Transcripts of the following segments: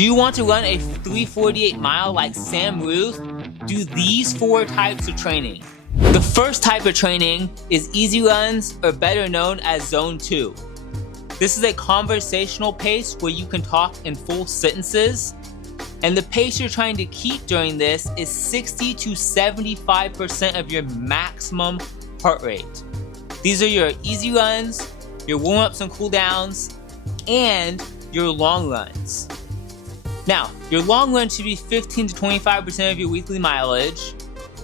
Do you want to run a 3:48 mile like Sam Ruthe? Do these 4 types of training. The first type of training is easy runs, or better known as Zone 2. This is a conversational pace where you can talk in full sentences, and the pace you're trying to keep during this is 60 to 75% of your maximum heart rate. These are your easy runs, your warm-ups and cool-downs, and your long runs. Now, your long run should be 15 to 25% of your weekly mileage.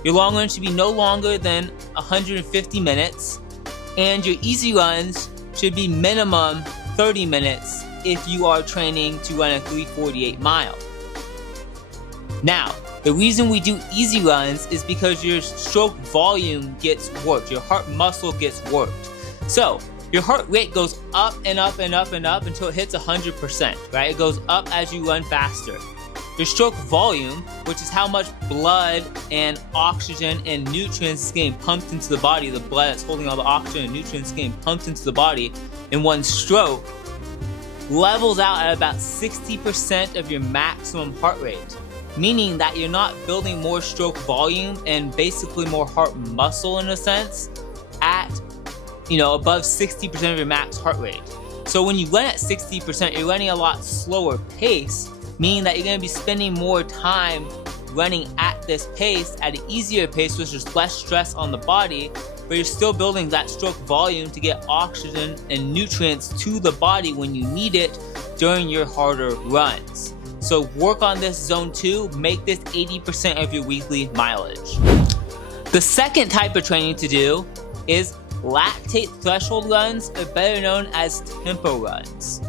Your long run should be no longer than 150 minutes, and your easy runs should be minimum 30 minutes if you are training to run a 3:48 mile. Now, the reason we do easy runs is because your stroke volume gets worked, your heart muscle gets worked. So, your heart rate goes up and up and up and up until it hits 100%, right? It goes up as you run faster. Your stroke volume, which is how much blood and oxygen and nutrients is getting pumped into the body, the blood that's holding all the oxygen and nutrients getting pumped into the body in one stroke, levels out at about 60% of your maximum heart rate, meaning that you're not building more stroke volume and basically more heart muscle in a sense at above 60% of your max heart rate. So when you run at 60%, you're running a lot slower pace, meaning that you're going to be spending more time running at this pace, at an easier pace, which is less stress on the body, but you're still building that stroke volume to get oxygen and nutrients to the body when you need it during your harder runs. So work on this Zone 2, make this 80% of your weekly mileage. The second type of training to do is lactate threshold runs, or better known as tempo runs.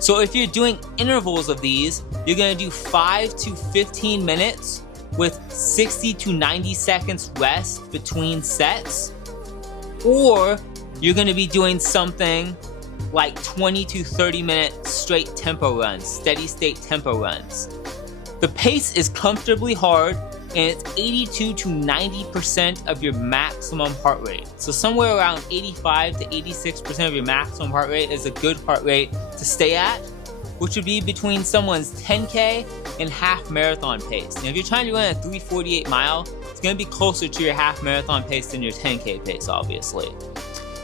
So if you're doing intervals of these, you're going to do 5 to 15 minutes with 60 to 90 seconds rest between sets, or you're going to be doing something like 20 to 30 minute straight tempo runs, steady state tempo runs. The pace is comfortably hard, and it's 82 to 90% of your maximum heart rate. So somewhere around 85 to 86% of your maximum heart rate is a good heart rate to stay at, which would be between someone's 10K and half marathon pace. Now, if you're trying to run a 3:48 mile, it's going to be closer to your half marathon pace than your 10K pace, obviously.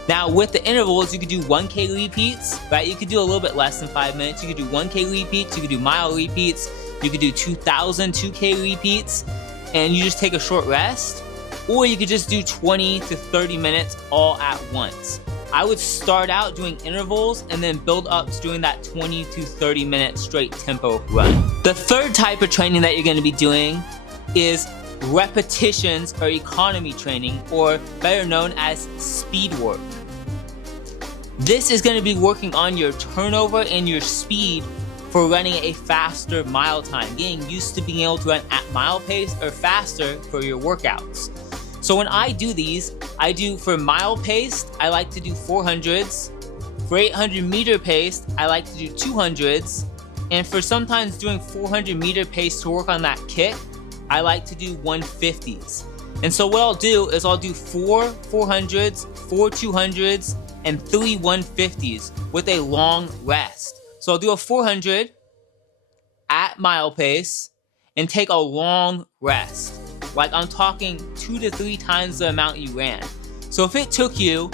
Now, with the intervals, you could do 1K repeats, right? You could do a little bit less than 5 minutes. You could do 1K repeats, you could do mile repeats, you could do 2,000 2K repeats, and you just take a short rest, or you could just do 20 to 30 minutes all at once. I would start out doing intervals and then build up to doing that 20 to 30 minute straight tempo run. The third type of training that you're going to be doing is repetitions or economy training, or better known as speed work. This is going to be working on your turnover and your speed for running a faster mile time, getting used to being able to run at mile pace or faster for your workouts. So when I do these, I do for mile paced, I like to do 400s. For 800 meter paced, I like to do 200s. And for sometimes doing 400 meter pace to work on that kick, I like to do 150s. And so what I'll do is I'll do 4 400s, 4 200s, and 3 150s with a long rest. So I'll do a 400 at mile pace and take a long rest. Like I'm talking 2 to 3 times the amount you ran. So if it took you,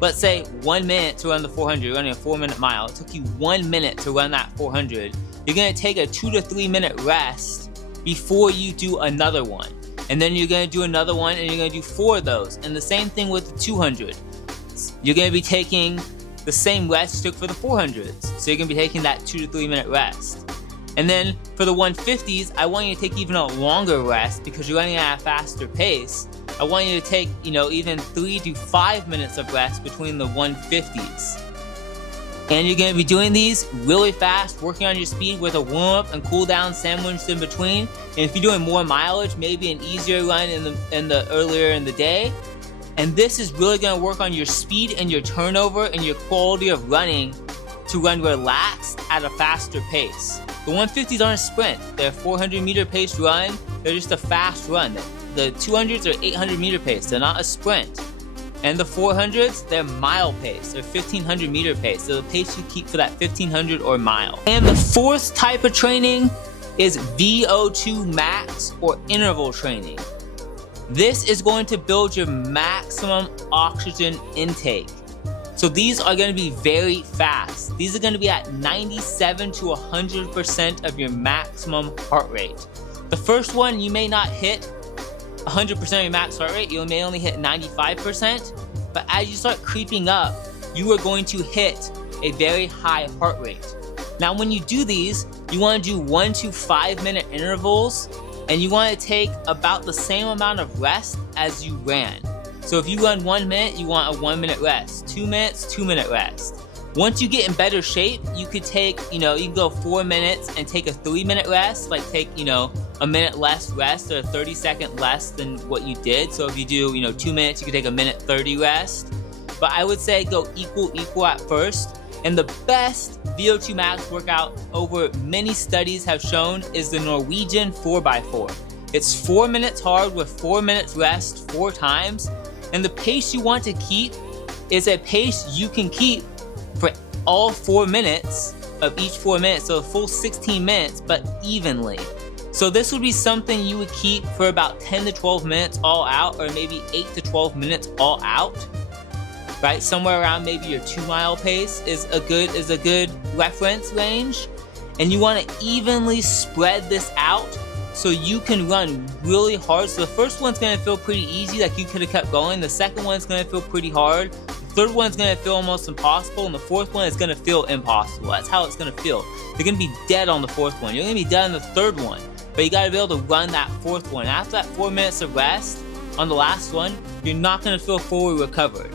let's say 1 minute to run the 400, you're running a 4-minute mile, it took you 1 minute to run that 400, you're gonna take a 2 to 3 minute rest before you do another one. And then you're gonna do another one, and you're gonna do 4 of those. And the same thing with the 200. You're gonna be taking the same rest you took for the 400s. So you're going to be taking that 2 to 3 minute rest. And then for the 150s, I want you to take even a longer rest because you're running at a faster pace. I want you to take, even 3 to 5 minutes of rest between the 150s. And you're going to be doing these really fast, working on your speed with a warm-up and cool-down sandwiched in between. And if you're doing more mileage, maybe an easier run in the earlier in the day. And this is really going to work on your speed and your turnover and your quality of running to run relaxed at a faster pace. The 150s aren't a sprint. They're a 400 meter pace run. They're just a fast run. The 200s are 800 meter pace. They're not a sprint. And the 400s, they're mile pace, or 1500 meter pace, so the pace you keep for that 1500 or mile. And the fourth type of training is VO2 max, or interval training. This is going to build your maximum oxygen intake. So these are going to be very fast. These are going to be at 97 to 100% of your maximum heart rate. The first one, you may not hit 100% of your max heart rate. You may only hit 95%. But as you start creeping up, you are going to hit a very high heart rate. Now, when you do these, you want to do 1 to 5 minute intervals, and you want to take about the same amount of rest as you ran. So if you run 1 minute, you want a 1 minute rest. 2 minutes, 2 minute rest. Once you get in better shape, you could take, you can go 4 minutes and take a 3 minute rest, like take, a minute less rest or 30-second less than what you did. So if you do, 2 minutes, you could take a minute 30 rest. But I would say go equal at first. And the best VO2 max workout over many studies have shown is the Norwegian 4x4. It's 4 minutes hard with 4 minutes rest 4 times. And the pace you want to keep is a pace you can keep for all 4 minutes of each 4 minutes, so a full 16 minutes, but evenly. So this would be something you would keep for about 10 to 12 minutes all out, or maybe 8 to 12 minutes all out, right? Somewhere around maybe your 2 mile pace is a good reference range. And you want to evenly spread this out so you can run really hard. So the first one's going to feel pretty easy, like you could have kept going. The second one's going to feel pretty hard. The third one's going to feel almost impossible. And the fourth one is going to feel impossible. That's how it's going to feel. You're going to be dead on the fourth one. You're going to be dead on the third one. But you got to be able to run that fourth one. After that 4 minutes of rest on the last one, you're not going to feel fully recovered.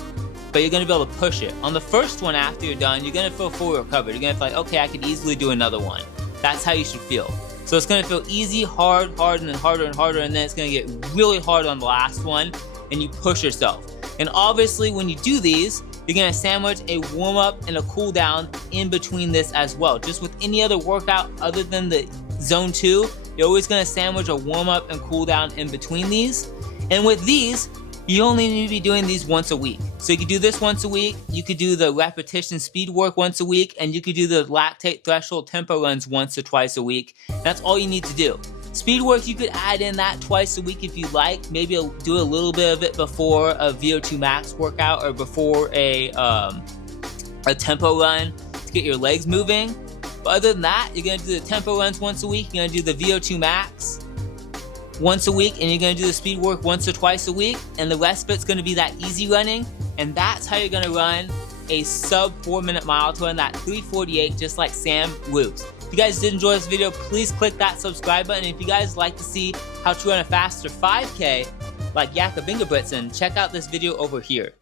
But you're going to be able to push it. On the first one after you're done, you're going to feel fully recovered. You're going to feel like, okay, I could easily do another one. That's how you should feel. So it's going to feel easy, hard, and then harder and harder, and then it's going to get really hard on the last one, and you push yourself. And obviously, when you do these, you're going to sandwich a warm-up and a cool-down in between this as well. Just with any other workout other than the Zone 2, you're always going to sandwich a warm-up and cool-down in between these. And with these, you only need to be doing these once a week. So you could do this once a week, you could do the repetition speed work once a week, and you could do the lactate threshold tempo runs once or twice a week. That's all you need to do. Speed work, you could add in that twice a week if you like. Maybe do a little bit of it before a VO2 max workout or before a tempo run to get your legs moving. But other than that, you're gonna do the tempo runs once a week, you're gonna do the VO2 max once a week, and you're going to do the speed work once or twice a week, and the rest of it's going to be that easy running. And that's how you're going to run a sub 4 minute mile to run that 3:48, just like Sam Ruthe. If you guys did enjoy this video, please click that subscribe button. If you guys like to see how to run a faster 5K like Jakob Ingebrigtsen, check out this video over here.